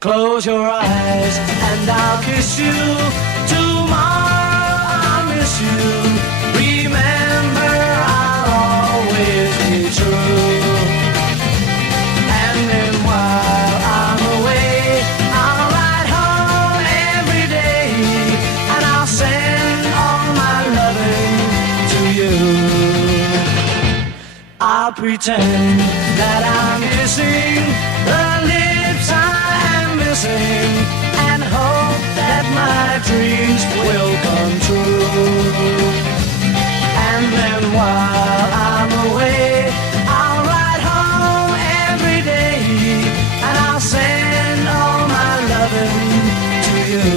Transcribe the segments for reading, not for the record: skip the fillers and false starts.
Close your eyes and I'll kiss you. Tomorrow I'll miss you. Remember, I'll always be true. And then while I'm away, I'll ride home every day, and I'll send all my loving to you. I'll pretend that I'm kissing the lips I'm missing, and hope that my dreams will come true. And then while I'm away, I'll ride home every day, and I'll send all my loving to you.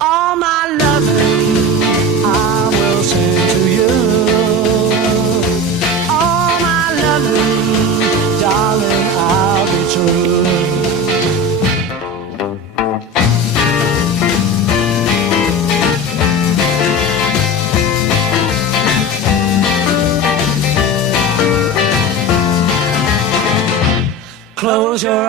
All my loving I will send to you. All my loving, darling, I'll be true. Close your